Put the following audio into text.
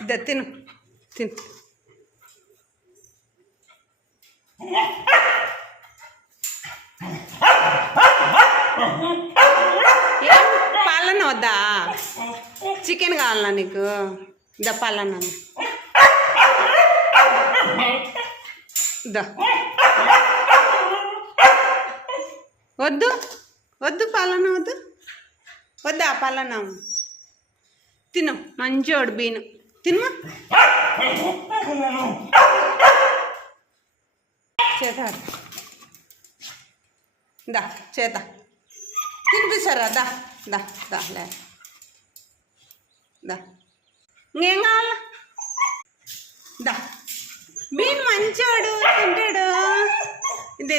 ఇద్దా తిను తిను. ఏం పాలన వద్దా? చికెన్ కావాలా నీకు? ఇద్దా పాలన ఇద్దా. వద్దు వద్దు పాలన వద్దు వద్దా పాలన. తిను మంచోడు బీను తిను. చేత దా చేత తినిపిస్తారా? దా దా దా లే దా. ఇంకేం కావాలా? దా బీన్ మంచోడు తింటాడు. ఇదే